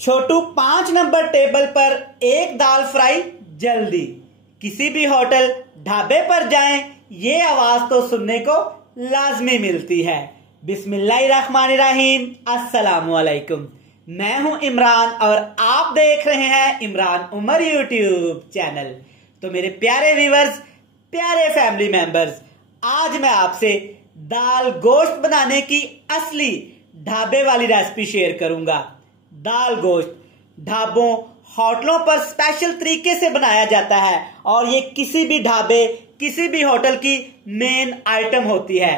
छोटू 5 number table पर एक दाल fry जल्दी। किसी भी होटल ढाबे पर जाएं, ये आवाज तो सुनने को लाजमी मिलती है। बिस्मिल्लाहिर्रहमानिर्रहीम, अस्सलाम वालेकुम। मैं हूं इमरान और आप देख रहे हैं इमरान उमर यूट्यूब चैनल। तो मेरे प्यारे व्यूअर्स, प्यारे फैमिली मेंबर्स, आज मैं आपसे दाल गोश्त बनाने की असली ढाबे वाली रेसिपी शेयर करूंगा। दाल गोश्त ढाबों होटलों पर स्पेशल तरीके से बनाया जाता है और ये किसी भी ढाबे किसी भी होटल की मेन आइटम होती है।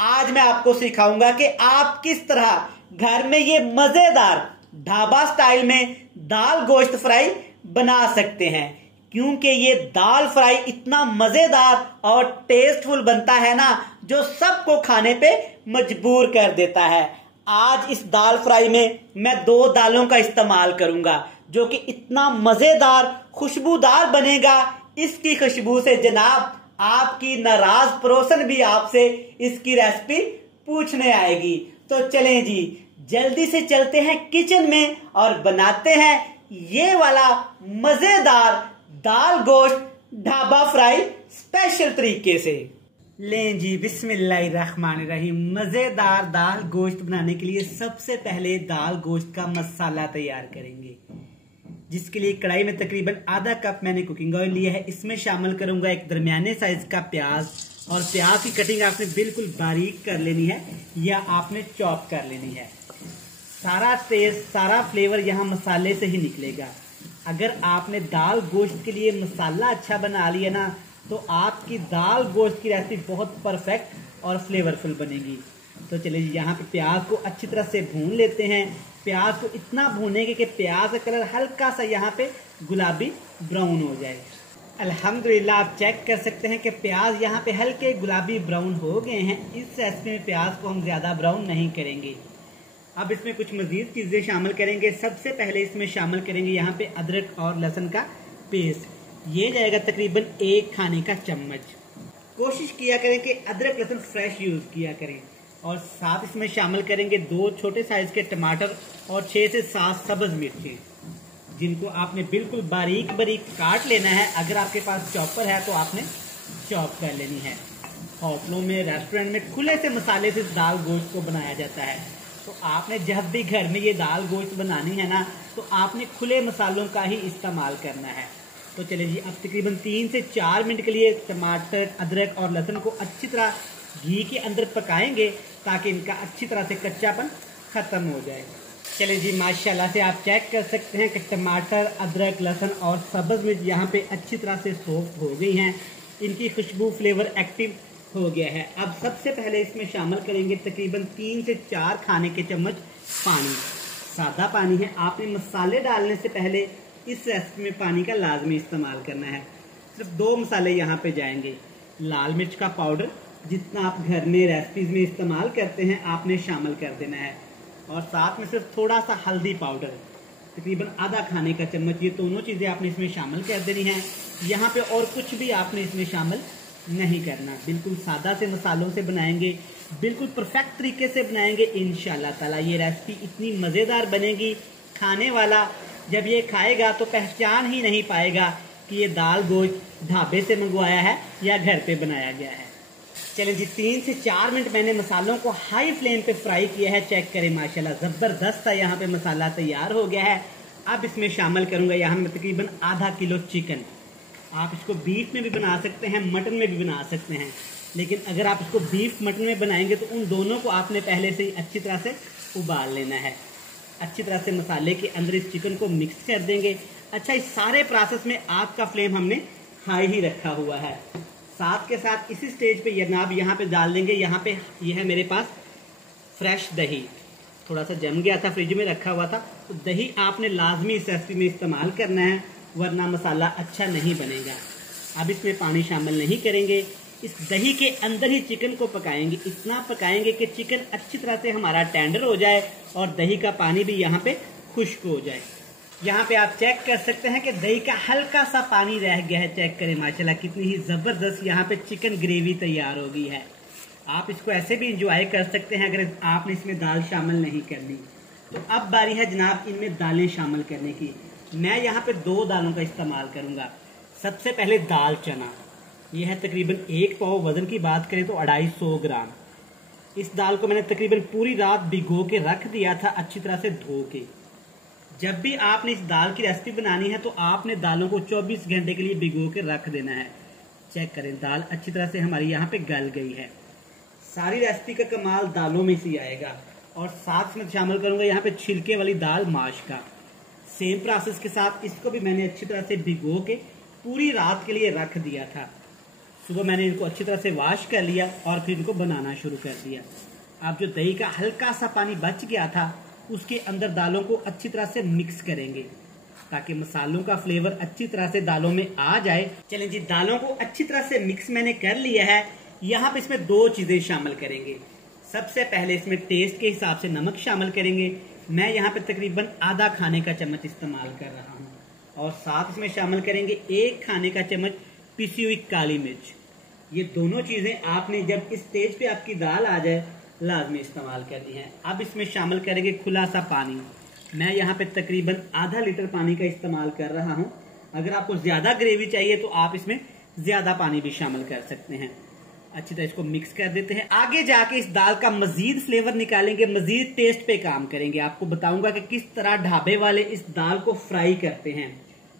आज मैं आपको सिखाऊंगा कि आप किस तरह घर में ये मजेदार ढाबा स्टाइल में दाल गोश्त फ्राई बना सकते हैं, क्योंकि ये दाल फ्राई इतना मजेदार और टेस्टफुल बनता है ना, जो सबको खाने पे मजबूर कर देता है। आज इस दाल फ्राई में मैं 2 दालों का इस्तेमाल करूंगा, जो कि इतना मजेदार खुशबूदार बनेगा। इसकी खुशबू से जनाब आपकी नाराज पड़ोसन भी आपसे इसकी रेसिपी पूछने आएगी। तो चलें जी, जल्दी से चलते हैं किचन में और बनाते हैं ये वाला मजेदार दाल गोश्त ढाबा फ्राई स्पेशल तरीके से। लें जी, बिस्मिल्लाहिर्रहमानिर्रहीम। मजेदार दाल गोश्त बनाने के लिए सबसे पहले दाल गोश्त का मसाला तैयार करेंगे, जिसके लिए कढ़ाई में तकरीबन आधा कप मैंने कुकिंग ऑयल लिया है। इसमें शामिल करूंगा एक दरमियाने साइज का प्याज, और प्याज की कटिंग आपने बिल्कुल बारीक कर लेनी है या आपने चॉप कर लेनी है। सारा टेस्ट, सारा फ्लेवर यहाँ मसाले से ही निकलेगा। अगर आपने दाल गोश्त के लिए मसाला अच्छा बना लिया ना, तो आपकी दाल गोश्त की रेसिपी बहुत परफेक्ट और फ्लेवरफुल बनेगी। तो चलिए यहाँ पे प्याज को अच्छी तरह से भून लेते हैं। प्याज को इतना भूनेंगे कि प्याज का कलर हल्का सा यहाँ पे गुलाबी ब्राउन हो जाए। अल्हम्दुलिल्लाह, आप चेक कर सकते हैं कि प्याज यहाँ पे हल्के गुलाबी ब्राउन हो गए हैं। इस रेसिपी में प्याज को हम ज्यादा ब्राउन नहीं करेंगे। अब इसमें कुछ मजीद चीजें शामिल करेंगे। सबसे पहले इसमें शामिल करेंगे यहाँ पे अदरक और लहसुन का पेस्ट। ये जाएगा तकरीबन 1 खाने का चम्मच। कोशिश किया करें कि अदरक लहसुन फ्रेश यूज किया करें। और साथ इसमें शामिल करेंगे 2 छोटे साइज के टमाटर और 6 से 7 सब्ज मिर्चें, जिनको आपने बिल्कुल बारीक बारीक काट लेना है। अगर आपके पास चॉपर है तो आपने चॉप कर लेनी है। होटलों में, रेस्टोरेंट में खुले से मसाले से दाल गोश्त को बनाया जाता है। तो आपने जब भी घर में ये दाल गोश्त बनानी है ना, तो आपने खुले मसालों का ही इस्तेमाल करना है। तो चलिए जी, अब तकरीबन 3 से 4 मिनट के लिए टमाटर, अदरक और लहसुन को अच्छी तरह घी के अंदर पकाएंगे, ताकि इनका अच्छी तरह से कच्चापन खत्म हो जाए। चलिए जी, माशाल्लाह से आप चेक कर सकते हैं कि टमाटर, अदरक, लहसुन और सब्ज मिर्च यहाँ पे अच्छी तरह से सॉफ्ट हो गई हैं। इनकी खुशबू, फ्लेवर एक्टिव हो गया है। अब सबसे पहले इसमें शामिल करेंगे तकरीबन 3 से 4 खाने के चम्मच पानी। सादा पानी है। आपने मसाले डालने से पहले इस रेसिपी में पानी का लाजमी इस्तेमाल करना है। सिर्फ 2 मसाले यहाँ पे जाएंगे। लाल मिर्च का पाउडर, जितना आप घर में रेसिपीज में इस्तेमाल करते हैं, आपने शामिल कर देना है। और साथ में सिर्फ थोड़ा सा हल्दी पाउडर, तकरीबन आधा खाने का चम्मच। ये दोनों चीज़ें आपने इसमें शामिल कर देनी है। यहाँ पे और कुछ भी आपने इसमें शामिल नहीं करना। बिल्कुल सादा से मसालों से बनाएंगे, बिल्कुल परफेक्ट तरीके से बनाएंगे। इंशाल्लाह ताला ये रेसिपी इतनी मज़ेदार बनेगी, खाने वाला जब ये खाएगा तो पहचान ही नहीं पाएगा कि ये दाल गोश्त ढाबे से मंगवाया है या घर पे बनाया गया है। चलिए जी, 3 से 4 मिनट मैंने मसालों को हाई फ्लेम पे फ्राई किया है। चेक करें, माशाल्लाह ज़बरदस्त सा यहाँ पे मसाला तैयार हो गया है। अब इसमें शामिल करूँगा यहाँ मैं तकरीबन आधा किलो चिकन। आप इसको बीफ में भी बना सकते हैं, मटन में भी बना सकते हैं, लेकिन अगर आप इसको बीफ मटन में बनाएंगे तो उन दोनों को आपने पहले से ही अच्छी तरह से उबाल लेना है। अच्छी तरह से मसाले के अंदर इस चिकन को मिक्स कर देंगे। अच्छा, इस सारे प्रोसेस में आग का फ्लेम हमने हाई ही रखा हुआ है। साथ के साथ इसी स्टेज पे जनाब यहाँ पे डाल देंगे, यहाँ पे ये है मेरे पास फ्रेश दही। थोड़ा सा जम गया था, फ्रिज में रखा हुआ था। तो दही आपने लाजमी इस रेसिपी में इस्तेमाल करना है, वरना मसाला अच्छा नहीं बनेगा। अब इसमें पानी शामिल नहीं करेंगे। इस दही के अंदर ही चिकन को पकाएंगे। इतना पकाएंगे कि चिकन अच्छी तरह से हमारा टेंडर हो जाए और दही का पानी भी यहाँ पे खुश्क हो जाए। यहाँ पे आप चेक कर सकते हैं कि दही का हल्का सा पानी रह गया है। चेक करें, माशाल्लाह कितनी ही जबरदस्त यहाँ पे चिकन ग्रेवी तैयार हो गई है। आप इसको ऐसे भी इंजॉय कर सकते हैं अगर आपने इसमें दाल शामिल नहीं करनी। तो अब बारी है जनाब इनमें दालें शामिल करने की। मैं यहाँ पे 2 दालों का इस्तेमाल करूँगा। सबसे पहले दाल चना, यह है तकरीबन 1 पाव। वजन की बात करें तो 250 ग्राम। इस दाल को मैंने तकरीबन पूरी रात भिगो के रख दिया था, अच्छी तरह से धो के। जब भी आपने इस दाल की रेसिपी बनानी है तो आपने दालों को 24 घंटे के लिए भिगो के रख देना है। चेक करें, दाल अच्छी तरह से हमारी यहाँ पे गल गई है। सारी रेसिपी का कमाल दालों में से आएगा। और साथ में शामिल करूंगा यहाँ पे छिलके वाली दाल माश का। सेम प्रोसेस के साथ इसको भी मैंने अच्छी तरह से भिगो के पूरी रात के लिए रख दिया था। सुबह मैंने इनको अच्छी तरह से वॉश कर लिया और फिर इनको बनाना शुरू कर दिया। अब जो दही का हल्का सा पानी बच गया था उसके अंदर दालों को अच्छी तरह से मिक्स करेंगे ताकि मसालों का फ्लेवर अच्छी तरह से दालों में आ जाए। चलें जी, दालों को अच्छी तरह से मिक्स मैंने कर लिया है। यहाँ पे इसमें 2 चीजें शामिल करेंगे। सबसे पहले इसमें टेस्ट के हिसाब से नमक शामिल करेंगे। मैं यहाँ पे तकरीबन आधा खाने का चम्मच इस्तेमाल कर रहा हूँ। और साथ इसमें शामिल करेंगे 1 खाने का चम्मच पिसी हुई काली मिर्च। ये दोनों चीजें आपने जब इस स्टेज पे आपकी दाल आ जाए लाजमी इस्तेमाल करनी है। अब इसमें शामिल करेंगे खुला सा पानी। मैं यहाँ पे तकरीबन आधा लीटर पानी का इस्तेमाल कर रहा हूँ। अगर आपको ज्यादा ग्रेवी चाहिए तो आप इसमें ज्यादा पानी भी शामिल कर सकते हैं। अच्छी तरह इसको मिक्स कर देते हैं। आगे जाके इस दाल का मजीद फ्लेवर निकालेंगे, मजीद टेस्ट पे काम करेंगे। आपको बताऊंगा कि किस तरह ढाबे वाले इस दाल को फ्राई करते हैं,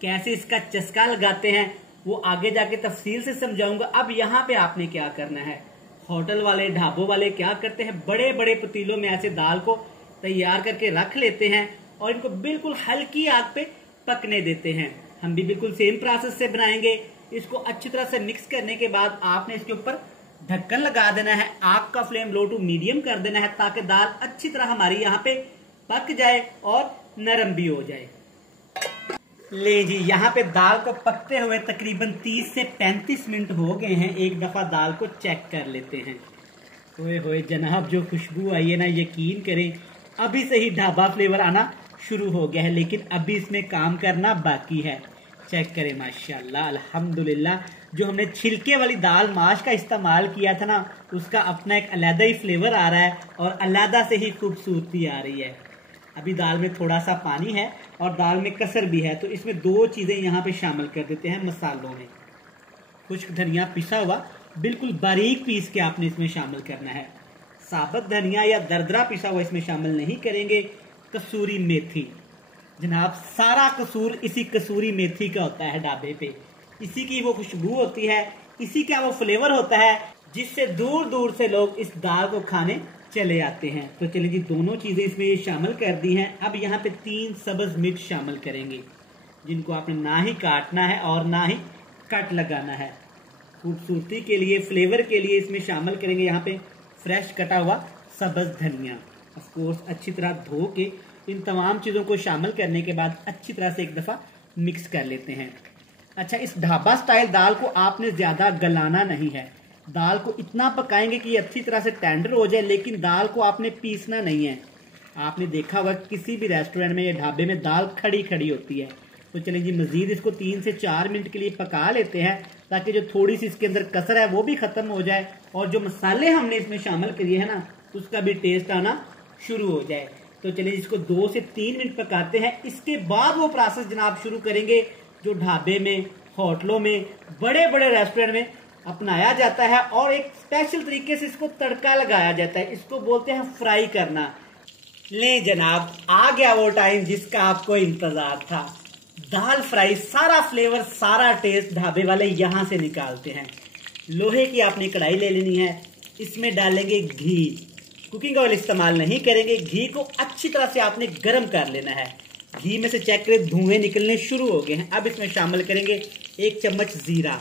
कैसे इसका चस्का लगाते हैं, वो आगे जाके तफसील से समझाऊंगा। अब यहाँ पे आपने क्या करना है, होटल वाले ढाबों वाले क्या करते हैं, बड़े बड़े पतीलों में ऐसे दाल को तैयार करके रख लेते हैं और इनको बिल्कुल हल्की आग पे पकने देते हैं। हम भी बिल्कुल सेम प्रोसेस से बनाएंगे। इसको अच्छी तरह से मिक्स करने के बाद आपने इसके ऊपर ढक्कन लगा देना है। आग का फ्लेम लो टू मीडियम कर देना है ताकि दाल अच्छी तरह हमारी यहाँ पे पक जाए और नरम भी हो जाए। ले जी, यहाँ पे दाल को पकते हुए तकरीबन 30 से 35 मिनट हो गए हैं। एक दफा दाल को चेक कर लेते हैं। ओए होए जनाब, जो खुशबू आई है ना, यकीन करें अभी से ही ढाबा फ्लेवर आना शुरू हो गया है, लेकिन अभी इसमें काम करना बाकी है। चेक करें, माशाल्लाह अल्हम्दुलिल्लाह। जो हमने छिलके वाली दाल माश का इस्तेमाल किया था ना, उसका अपना एक अलग ही फ्लेवर आ रहा है और अलग से ही खूबसूरती आ रही है। अभी दाल में थोड़ा सा पानी है और दाल में कसर भी है, तो इसमें 2 चीजें यहाँ पे शामिल कर देते हैं मसालों में। खुश्क धनिया पिसा हुआ बिल्कुल बारीक पीस के आपने इसमें शामिल करना है। साबुत धनिया या दरदरा पिसा हुआ इसमें शामिल नहीं करेंगे। कसूरी मेथी, जनाब सारा कसूर इसी कसूरी मेथी का होता है ढाबे पे। इसी की वो खुशबू होती है, इसी का वो फ्लेवर होता है जिससे दूर दूर से लोग इस दाल को खाने चले आते हैं। तो चलिए जी, दोनों चीजें इसमें शामिल कर दी हैं। अब यहाँ पे 3 सब्ज मिर्च शामिल करेंगे जिनको आपने ना ही काटना है और ना ही कट लगाना है। खूबसूरती के लिए, फ्लेवर के लिए इसमें शामिल करेंगे यहाँ पे फ्रेश कटा हुआ सब्ज धनिया। ऑफ कोर्स अच्छी तरह धो के इन तमाम चीजों को शामिल करने के बाद अच्छी तरह से एक दफा मिक्स कर लेते हैं। अच्छा, इस ढाबा स्टाइल दाल को आपने ज्यादा गलाना नहीं है। दाल को इतना पकाएंगे कि अच्छी तरह से टेंडर हो जाए, लेकिन दाल को आपने पीसना नहीं है। आपने देखा होगा किसी भी रेस्टोरेंट में या ढाबे में दाल खड़ी खड़ी होती है। तो चलिए जी, मजीद इसको 3 से 4 मिनट के लिए पका लेते हैं ताकि जो थोड़ी सी इसके अंदर कसर है वो भी खत्म हो जाए और जो मसाले हमने इसमें शामिल किए हैं ना, उसका भी टेस्ट आना शुरू हो जाए। तो चलिए इसको 2 से 3 मिनट पकाते हैं। इसके बाद वो प्रोसेस जनाब शुरू करेंगे जो ढाबे में, होटलों में, बड़े बड़े रेस्टोरेंट में अपनाया जाता है और एक स्पेशल तरीके से इसको तड़का लगाया जाता है। इसको बोलते हैं फ्राई करना। ले जनाब, आ गया वो टाइम जिसका आपको इंतजार था। दाल फ्राई, सारा फ्लेवर, सारा टेस्ट ढाबे वाले यहां से निकालते हैं। लोहे की आपने कढ़ाई ले लेनी है। इसमें डालेंगे घी। कुकिंग ऑयल इस्तेमाल नहीं करेंगे। घी को अच्छी तरह से आपने गर्म कर लेना है। घी में से चेक करें धुएं निकलने शुरू हो गए हैं। अब इसमें शामिल करेंगे 1 चम्मच जीरा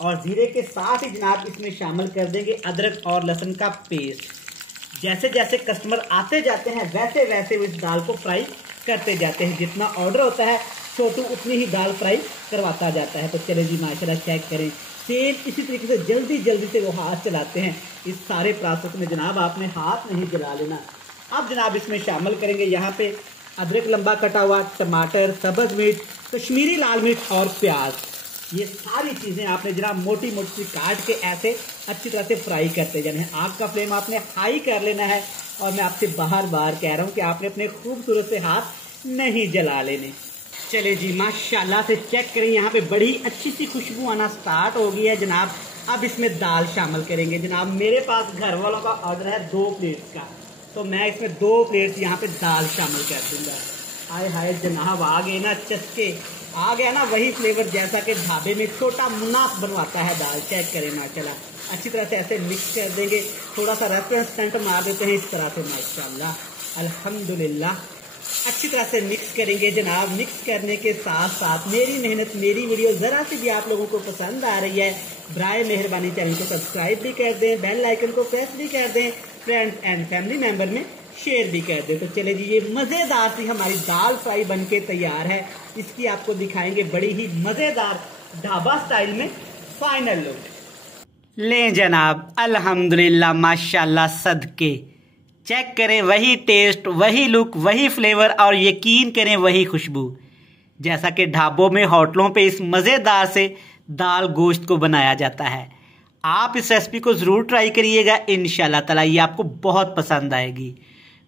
और जीरे के साथ ही जनाब इसमें शामिल कर देंगे अदरक और लहसुन का पेस्ट। जैसे जैसे कस्टमर आते जाते हैं वैसे वैसे वो इस दाल को फ्राई करते जाते हैं। जितना ऑर्डर होता है छोटू उतनी ही दाल फ्राई करवाता जाता है। तो चले जी, माशाल्लाह चेक करें, सेम इसी तरीके से जल्दी जल्दी से वो हाथ चलाते हैं। इस सारे प्रोसेस में जनाब आपने हाथ नहीं जला लेना। अब जनाब इसमें शामिल करेंगे यहाँ पे अदरक लंबा कटा हुआ, टमाटर, सब्ज मिर्च, कश्मीरी लाल मिर्च और प्याज। ये सारी चीजें आपने जनाब मोटी मोटी काट के ऐसे अच्छी तरह से फ्राई करते जाना है। आग का फ्लेम आपने हाई कर लेना है और मैं आपसे बार बार कह रहा हूँ कि आपने अपने खूबसूरत से हाथ नहीं जला लेने। चले जी, माशाल्लाह से चेक करें, यहाँ पे बड़ी अच्छी सी खुशबू आना स्टार्ट हो गई है जनाब। अब इसमें दाल शामिल करेंगे जनाब। मेरे पास घर वालों का ऑर्डर है 2 प्लेट्स का, तो मैं इसमें 2 प्लेट्स यहाँ पे दाल शामिल कर दूंगा। हाय हाय जनाब, आ गए ना चस्के, आ गया ना वही फ्लेवर जैसा कि ढाबे में छोटा मुन्ना बनवाता है दाल। चेक करें माशाल्लाह, अच्छी तरह से ऐसे मिक्स कर देंगे। थोड़ा सा रेस्टोरेंट स्टंट मार देते हैं इस तरह से माशाल्लाह, अल्हम्दुलिल्लाह। अच्छी तरह से मिक्स करेंगे जनाब। मिक्स करने के साथ साथ मेरी मेहनत, मेरी वीडियो जरा सी भी आप लोगों को पसंद आ रही है, बराए मेहरबानी चैनल को सब्सक्राइब भी कर दें, बेल आइकन को प्रेस भी कर दें, फ्रेंड्स एंड फैमिली मेंबर में शेयर भी कर दें। तो चले जी, ये मजेदार सी हमारी दाल फ्राई बनके तैयार है। इसकी आपको दिखाएंगे बड़ी ही मजेदार ढाबा स्टाइल में फाइनल लुक। ले जनाब, अल्हम्दुलिल्लाह माशाल्लाह सदके। चेक करें, वही टेस्ट, वही लुक, वही फ्लेवर और यकीन करें वही खुशबू जैसा कि ढाबों में, होटलों पे इस मज़ेदार से दाल गोश्त को बनाया जाता है। आप इस रेसिपी को ज़रूर ट्राई करिएगा, इंशाल्लाह ताला ये आपको बहुत पसंद आएगी।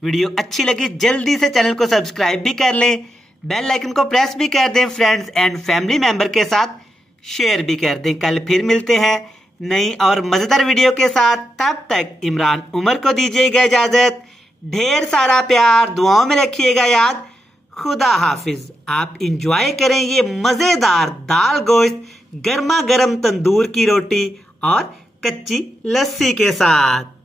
वीडियो अच्छी लगी जल्दी से चैनल को सब्सक्राइब भी कर लें, बेल आइकन को प्रेस भी कर दें, फ्रेंड्स एंड फैमिली मेंबर के साथ शेयर भी कर दें। कल फिर मिलते हैं नई और मजेदार वीडियो के साथ। तब तक इमरान उमर को दीजिएगा इजाजत। ढेर सारा प्यार, दुआओं में रखिएगा याद। खुदा हाफिज। आप इंजॉय करें ये मजेदार दाल गोश्त गर्मा गर्म तंदूर की रोटी और कच्ची लस्सी के साथ।